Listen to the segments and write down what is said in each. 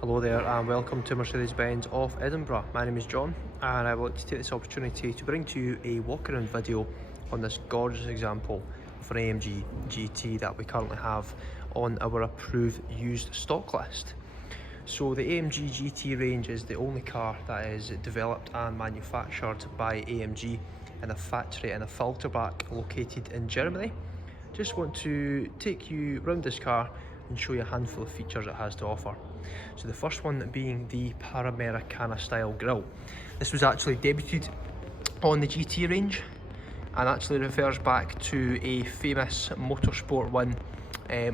Hello there and welcome to Mercedes-Benz of Edinburgh. My name is John and I would like to take this opportunity to bring to you a walk around video on this gorgeous example of an AMG GT that we currently have on our approved used stock list. So the AMG GT range is the only car that is developed and manufactured by AMG in a factory in a Filterbach located in Germany. Just want to take you around this car and show you a handful of features it has to offer. So the first one being the Panamericana style grille. This was actually debuted on the GT range and actually refers back to a famous motorsport win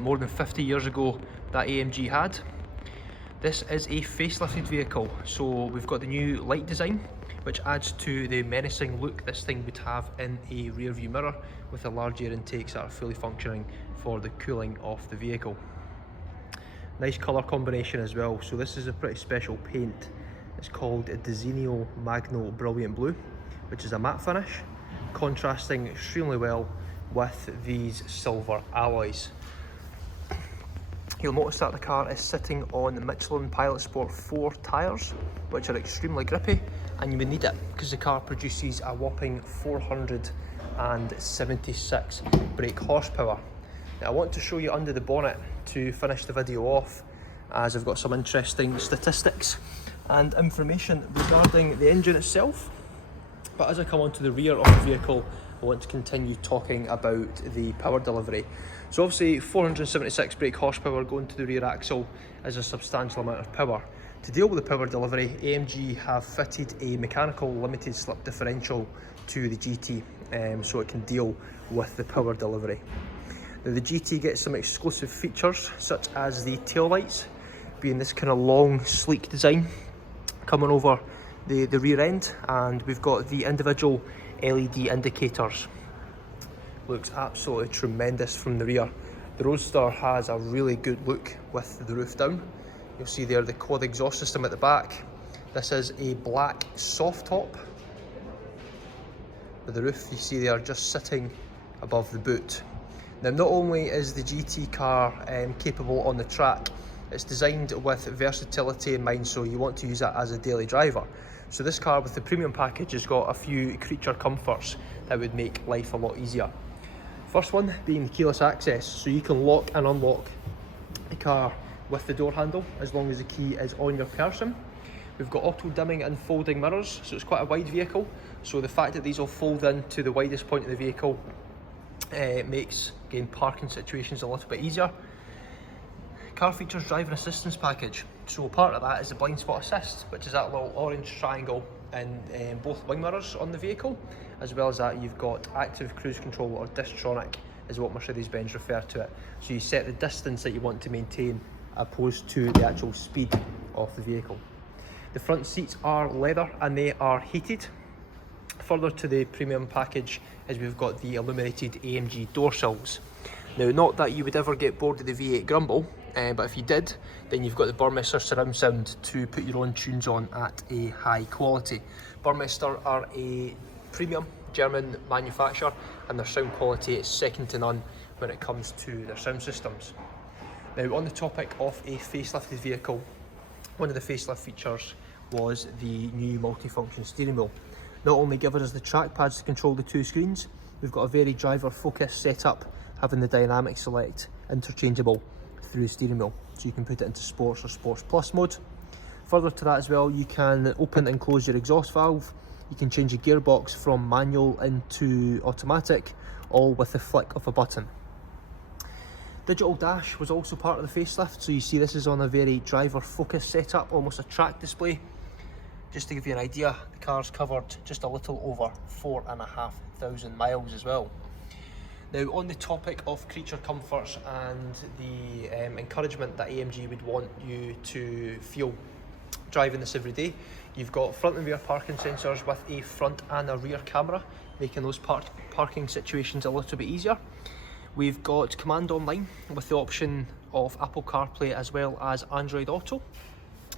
more than 50 years ago that AMG had. This is a facelifted vehicle, so we've got the new light design which adds to the menacing look this thing would have in a rear view mirror, with the large air intakes that are fully functioning for the cooling of the vehicle. Nice colour combination as well, so this is a pretty special paint. It's called a Designo Magno Brilliant Blue, which is a matte finish, contrasting extremely well with these silver alloys. You'll notice that the car is sitting on Michelin Pilot Sport 4 tyres, which are extremely grippy, and you would need it because the car produces a whopping 476 brake horsepower. Now I want to show you under the bonnet to finish the video off, as I've got some interesting statistics and information regarding the engine itself. But as I come onto the rear of the vehicle, I want to continue talking about the power delivery. So obviously 476 brake horsepower going to the rear axle is a substantial amount of power. To deal with the power delivery, AMG have fitted a mechanical limited slip differential to the GT, so it can deal with the power delivery. Now the GT gets some exclusive features such as the tail lights being this kind of long sleek design coming over the rear end, and we've got the individual LED indicators. Looks absolutely tremendous from the rear. The Roadster has a really good look with the roof down. You'll see there the quad exhaust system at the back. This is a black soft top with the roof you see there just sitting above the boot. Now not only is the GT car capable on the track, it's designed with versatility in mind, so you want to use that as a daily driver. So this car with the premium package has got a few creature comforts that would make life a lot easier. First one being keyless access, so you can lock and unlock the car with the door handle as long as the key is on your person. We've got auto dimming and folding mirrors, so it's quite a wide vehicle, so the fact that these will fold in to the widest point of the vehicle makes, again, parking situations a little bit easier. Car features driver assistance package, so part of that is the blind spot assist, which is that little orange triangle in both wing mirrors on the vehicle. As well as that, you've got active cruise control, or Distronic is what Mercedes-Benz refer to it. So you set the distance that you want to maintain opposed to the actual speed of the vehicle. The front seats are leather and they are heated. Further to the premium package is we've got the illuminated AMG door sills. Now, not that you would ever get bored of the V8 grumble, but if you did, then you've got the Burmester surround sound to put your own tunes on at a high quality. Burmester are a premium German manufacturer and their sound quality is second to none when it comes to their sound systems. Now, on the topic of a facelifted vehicle, one of the facelift features was the new multifunction steering wheel. Not only giving us the trackpads to control the two screens, we've got a very driver focused setup, having the dynamic select interchangeable through the steering wheel, so you can put it into sports or sports plus mode. Further to that as well, you can open and close your exhaust valve, you can change your gearbox from manual into automatic, all with the flick of a button. Digital dash was also part of the facelift, so you see this is on a very driver focused setup, almost a track display. Just to give you an idea, the car's covered just a little over 4,500 miles as well. Now, on the topic of creature comforts and the encouragement that AMG would want you to feel driving this every day, you've got front and rear parking sensors with a front and a rear camera, making those parking situations a little bit easier. We've got command online with the option of Apple CarPlay as well as Android Auto.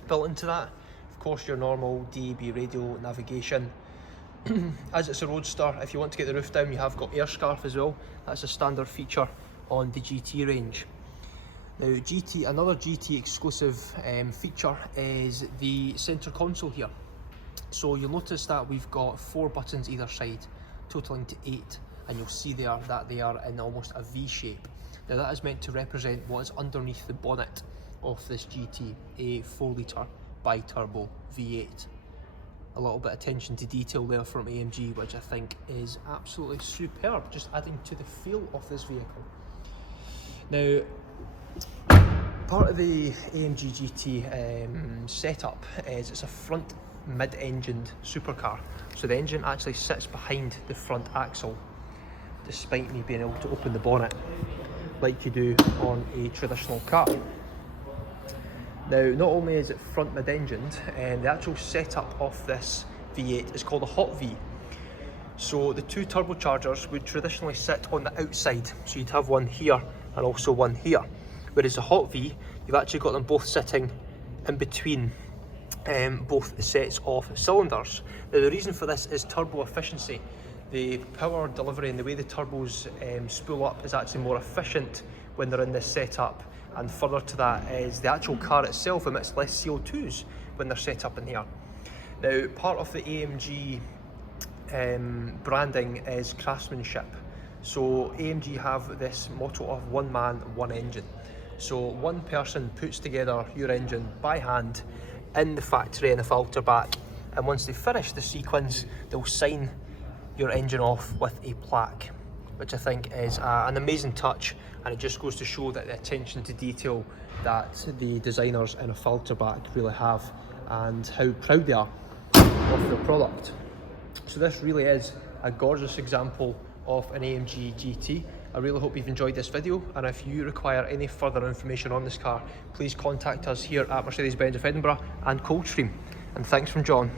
Built into that, of course, your normal DAB radio navigation. As it's a Roadster, if you want to get the roof down, you have got air scarf as well. That's a standard feature on the GT range. Now another GT exclusive feature is the centre console here. So you'll notice that we've got 4 buttons either side, totaling to 8, and you'll see there that they are in almost a V shape. Now that is meant to represent what is underneath the bonnet of this GT, a 4-litre bi-turbo V8. A little bit of attention to detail there from AMG, which I think is absolutely superb, just adding to the feel of this vehicle. Now, part of the AMG GT setup is it's a front mid-engined supercar. So the engine actually sits behind the front axle, despite me being able to open the bonnet like you do on a traditional car. Now, not only is it front mid-engined, the actual setup of this V8 is called a hot V. So the 2 turbochargers would traditionally sit on the outside, so you'd have one here and also one here. Whereas the hot V, you've actually got them both sitting in between both sets of cylinders. Now the reason for this is turbo efficiency. The power delivery and the way the turbos spool up is actually more efficient when they're in this setup, and further to that is the actual car itself emits less CO2s when they're set up in here. Now, part of the AMG branding is craftsmanship. So AMG have this motto of one man, one engine. So one person puts together your engine by hand in the factory in a filter back, and once they finish the sequence, they'll sign your engine off with a plaque, which I think is an amazing touch, and it just goes to show that the attention to detail that the designers in a filter back really have, and how proud they are of their product. So this really is a gorgeous example of an AMG GT. I really hope you've enjoyed this video, and if you require any further information on this car, please contact us here at Mercedes-Benz of Edinburgh and Coldstream. And thanks from John.